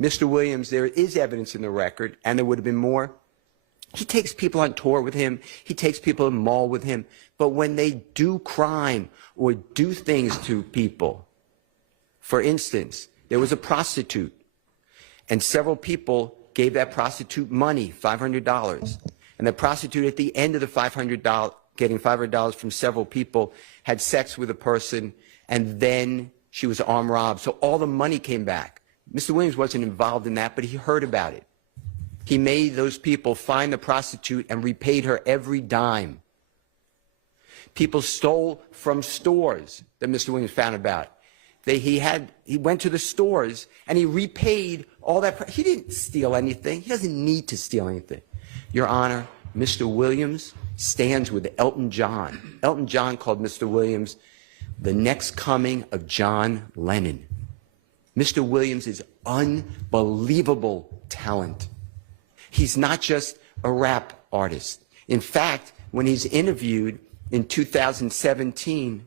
Mr. Williams, there is evidence in the record, and there would have been more. He takes people on tour with him. He takes people to the mall with him. But when they do crime or do things to people, for instance, there was a prostitute, and several people gave that prostitute money, $500. And the prostitute, at the end of the $500, getting $500 from several people, had sex with a person, and then she was armed robbed. So all the money came back. Mr. Williams wasn't involved in that, but he heard about it. He made those people find the prostitute and repaid her every dime. People stole from stores that Mr. Williams found about. He went to the stores and he repaid all that. He didn't steal anything. He doesn't need to steal anything. Your Honor, Mr. Williams stands with Elton John. Elton John called Mr. Williams the next coming of John Lennon. Mr. Williams is unbelievable talent. He's not just a rap artist. In fact, when he's interviewed in 2017,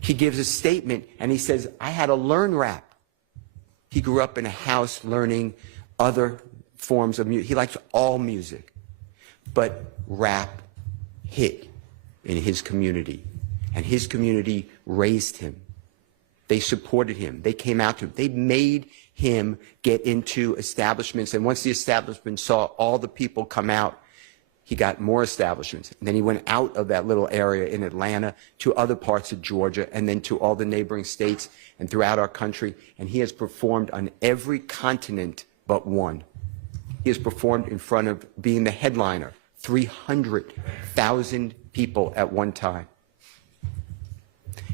he gives a statement and he says, I had to learn rap. He grew up in a house learning other forms of music. He likes all music. But rap hit in his community, and his community raised him. They supported him. They came out to him. They made him get into establishments, and once the establishment saw all the people come out, he got more establishments. And then he went out of that little area in Atlanta to other parts of Georgia, and then to all the neighboring states and throughout our country, and he has performed on every continent but one. He has performed in front of, being the headliner, 300,000 people at one time.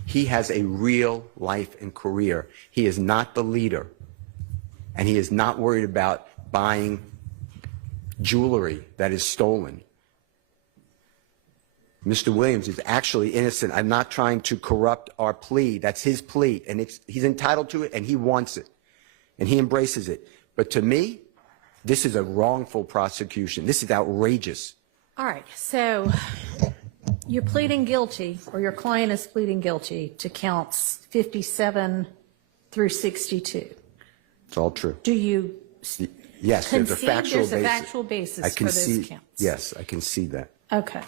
He has a real life and career. He is not the leader, and he is not worried about buying jewelry that is stolen. Mr. Williams is actually innocent. I'm not trying to corrupt our plea. That's his plea, and he's entitled to it, and he wants it, and he embraces it. But to me, this is a wrongful prosecution. This is outrageous. All right, so you're pleading guilty, or your client is pleading guilty, to counts 57 through 62. It's all true. Do you Yes, there's a factual basis I can for those counts? Yes, I can see that. Okay.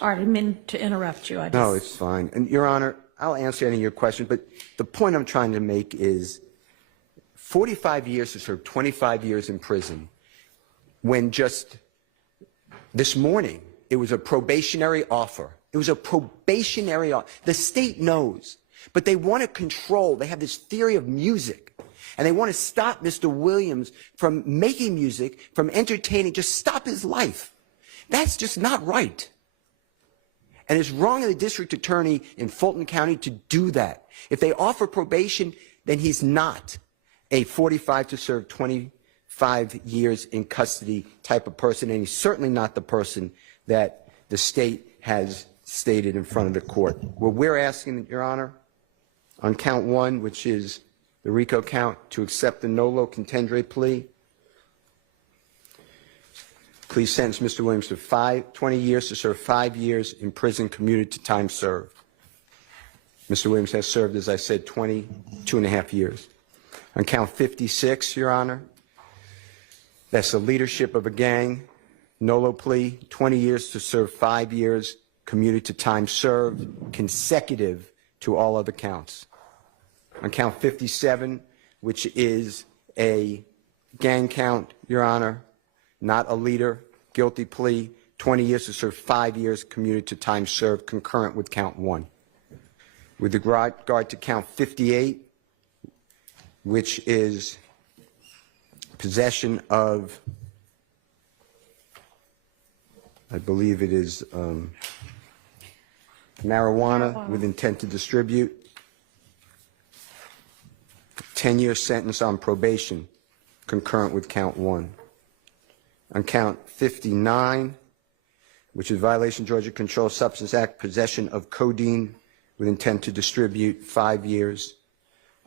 All right, I didn't mean to interrupt you. No, it's fine. And, Your Honor, I'll answer any of your questions, but the point I'm trying to make is 45 years to serve 25 years in prison, when just this morning it was a probationary offer. It was a probationary offer. The state knows, but they want to control. They have this theory of music, and they want to stop Mr. Williams from making music, from entertaining, just stop his life. That's just not right. And it's wrong of the district attorney in Fulton County to do that. If they offer probation, then he's not a 45 to serve 25 years in custody type of person, and he's certainly not the person that the state has stated in front of the court. What we're asking, Your Honor, on count 1, which is the RICO count, to accept the nolo contendere plea. Please sentence Mr. Williams to 20 years to serve 5 years in prison commuted to time served. Mr. Williams has served, as I said, 22.5 years. On count 56, Your Honor, that's the leadership of a gang, nolo plea, 20 years to serve 5 years commuted to time served, consecutive to all other counts. On count 57, which is a gang count, Your Honor, not a leader, guilty plea, 20 years to serve 5 years commuted to time served, concurrent with count 1. With regard to count 58, which is possession of, I believe it is marijuana with intent to distribute, 10-year sentence on probation, concurrent with count 1. On count 59, which is violation of Georgia Controlled Substance Act, possession of codeine with intent to distribute, 5 years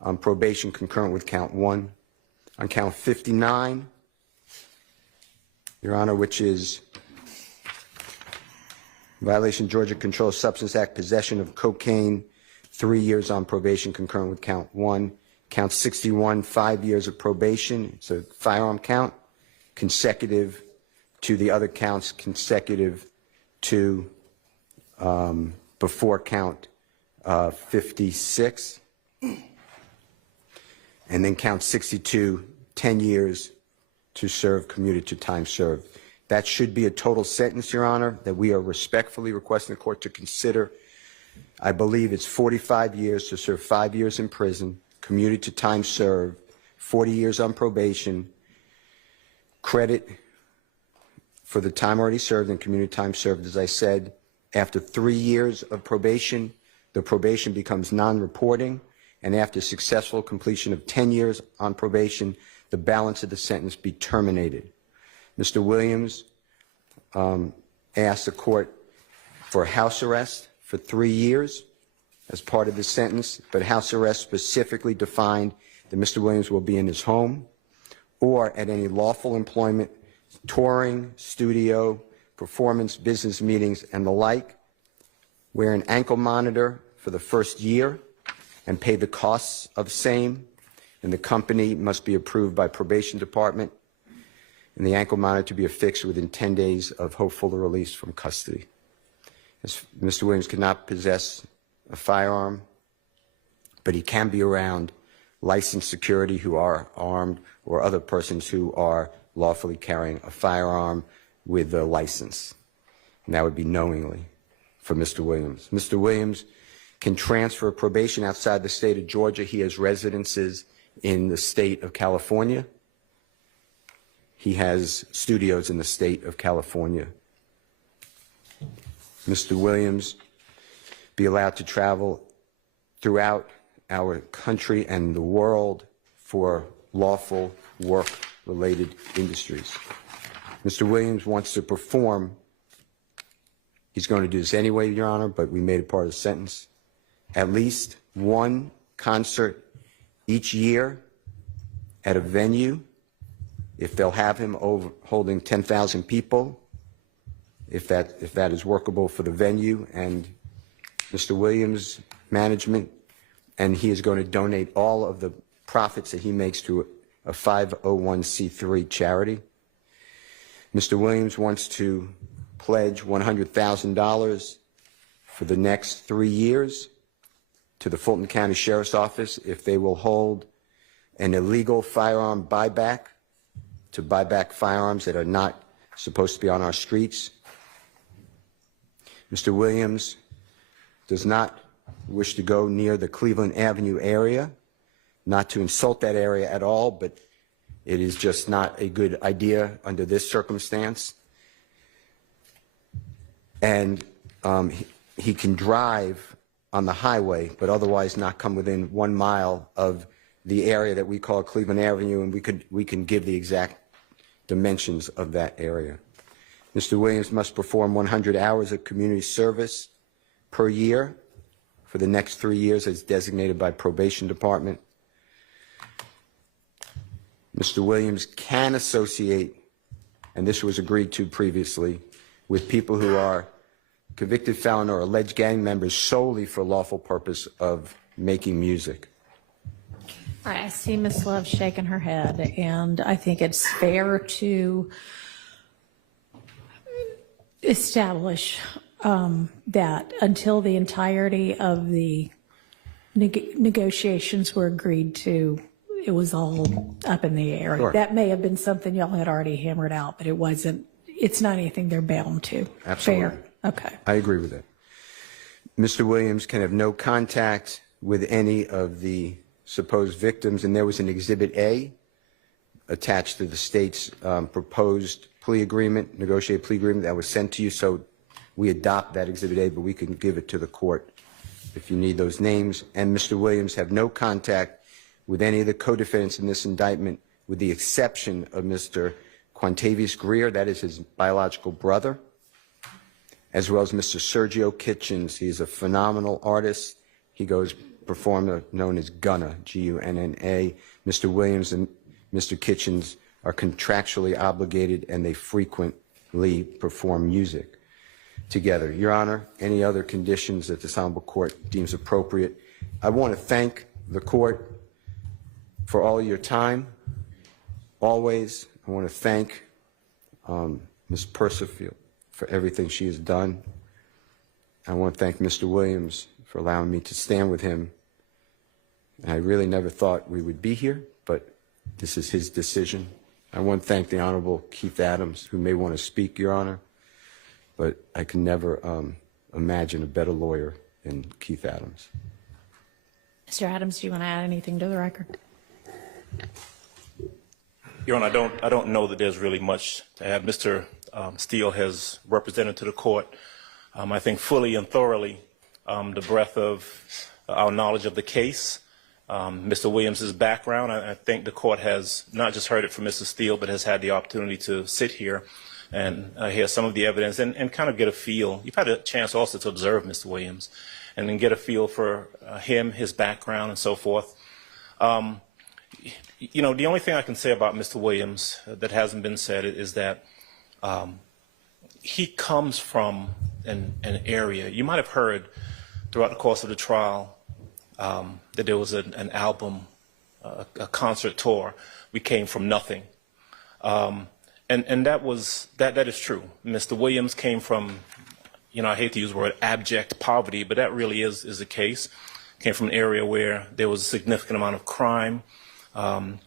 on probation, concurrent with count 1. On count 59, Your Honor, which is violation of Georgia Controlled Substance Act, possession of cocaine, 3 years on probation concurrent with count 1. Count 61, 5 years of probation. It's a firearm count, consecutive to the other counts, consecutive to before count 56. And then count 62, 10 years to serve commuted to time served. That should be a total sentence, Your Honor, that we are respectfully requesting the court to consider. I believe it's 45 years to serve 5 years in prison, commuted to time served, 40 years on probation, credit for the time already served and commuted time served. As I said, after 3 years of probation, the probation becomes non-reporting, and after successful completion of 10 years on probation, the balance of the sentence be terminated. Mr. Williams asked the court for house arrest for 3 years as part of the sentence, but house arrest specifically defined that Mr. Williams will be in his home or at any lawful employment, touring, studio, performance, business meetings, and the like. Wear an ankle monitor for the first year and pay the costs of same, and the company must be approved by probation department, and the ankle monitor to be affixed within 10 days of hopeful release from custody. As Mr. Williams cannot possess a firearm, but he can be around licensed security who are armed or other persons who are lawfully carrying a firearm with a license, and that would be knowingly for Mr. Williams. Mr. Williams can transfer probation outside the state of Georgia. He has residences in the state of California. He has studios in the state of California. Mr. Williams be allowed to travel throughout our country and the world for lawful work-related industries. Mr. Williams wants to perform. He's going to do this anyway, Your Honor, but we made it part of the sentence. At least one concert each year at a venue, if they'll have him holding 10,000 people, if that is workable for the venue and Mr. Williams' management, and he is going to donate all of the profits that he makes to a 501c3 charity. Mr. Williams wants to pledge $100,000 for the next 3 years to the Fulton County Sheriff's Office if they will hold an illegal firearm buyback to buy back firearms that are not supposed to be on our streets. Mr. Williams does not wish to go near the Cleveland Avenue area, not to insult that area at all, but it is just not a good idea under this circumstance. And he can drive on the highway, but otherwise not come within 1 mile of the area that we call Cleveland Avenue, and we can give the exact dimensions of that area. Mr. Williams must perform 100 hours of community service per year for the next 3 years as designated by probation department. Mr. Williams can associate, and this was agreed to previously, with people who are convicted felon or alleged gang members solely for lawful purpose of making music. All right, I see Ms. Love shaking her head, and I think it's fair to establish that until the entirety of the negotiations were agreed to, it was all up in the air. Sure. That may have been something y'all had already hammered out, but it wasn't. It's not anything they're bound to. Absolutely. Fair. Okay. I agree with that. Mr. Williams can have no contact with any of the supposed victims, and there was an Exhibit A attached to the state's proposed plea agreement, negotiated plea agreement that was sent to you, so we adopt that Exhibit A, but we can give it to the court if you need those names. And Mr. Williams have no contact with any of the co-defendants in this indictment, with the exception of Mr. Quantavious Greer, that is his biological brother, as well as Mr. Sergio Kitchens. He's a phenomenal artist. He goes performer known as Gunna, G-U-N-N-A. Mr. Williams and Mr. Kitchens are contractually obligated, and they frequently perform music together. Your Honor, any other conditions that this honorable court deems appropriate, I want to thank the court for all of your time. Always, I want to thank Ms. Percival for everything she has done. I want to thank Mr. Williams for allowing me to stand with him. And I really never thought we would be here, but this is his decision. I want to thank the Honorable Keith Adams, who may want to speak, Your Honor, but I can never imagine a better lawyer than Keith Adams. Mr. Adams, do you want to add anything to the record? Your Honor, I don't know that there's really much to add. Mr. Steele has represented to the court, I think fully and thoroughly, the breadth of our knowledge of the case, Mr. Williams' background. I think the court has not just heard it from Mr. Steele, but has had the opportunity to sit here and hear some of the evidence and kind of get a feel. You've had a chance also to observe Mr. Williams and then get a feel for him, his background, and so forth. You know, the only thing I can say about Mr. Williams that hasn't been said is that he comes from an area. You might have heard throughout the course of the trial that there was an album, a concert tour. We came from nothing. And that is true. Mr. Williams came from, you know, I hate to use the word abject poverty, but that really is the case. Came from an area where there was a significant amount of crime,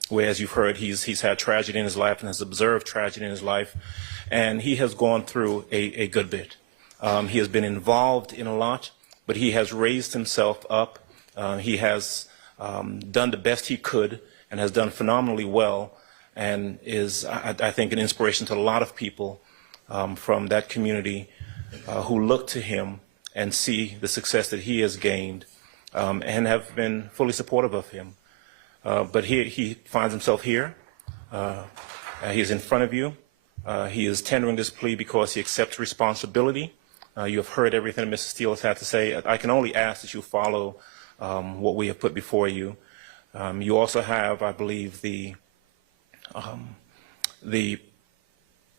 where, as you've heard, he's had tragedy in his life and has observed tragedy in his life, and he has gone through a good bit. He has been involved in a lot, but he has raised himself up. He has done the best he could and has done phenomenally well, and is, I think, an inspiration to a lot of people from that community who look to him and see the success that he has gained and have been fully supportive of him. But he finds himself here. He is in front of you. He is tendering this plea because he accepts responsibility. You have heard everything Mr. Steele has had to say. I can only ask that you follow what we have put before you. You also have, I believe, the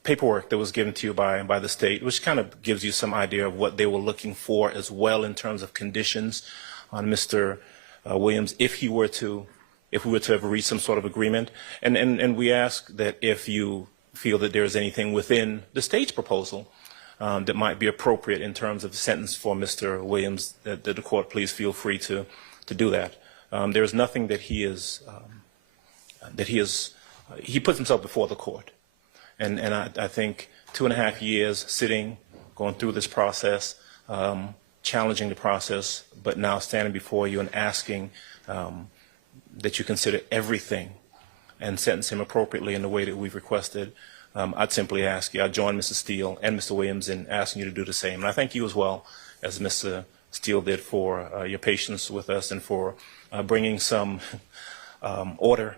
paperwork that was given to you by the state, which kind of gives you some idea of what they were looking for as well in terms of conditions on Mr. Williams if we were to have reached some sort of agreement. And we ask that if you feel that there is anything within the state's proposal that might be appropriate in terms of the sentence for Mr. Williams, that the court please feel free to do that. There is nothing that he puts himself before the court. And I think 2.5 years sitting, going through this process, challenging the process, but now standing before you and asking that you consider everything and sentence him appropriately in the way that we've requested. I'd simply ask you, I join Mr. Steele and Mr. Williams in asking you to do the same. And I thank you as well, as Mr. Steele did, for your patience with us and for bringing some order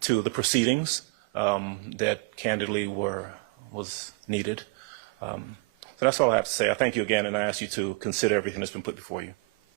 to the proceedings that candidly was needed. So that's all I have to say. I thank you again, and I ask you to consider everything that's been put before you.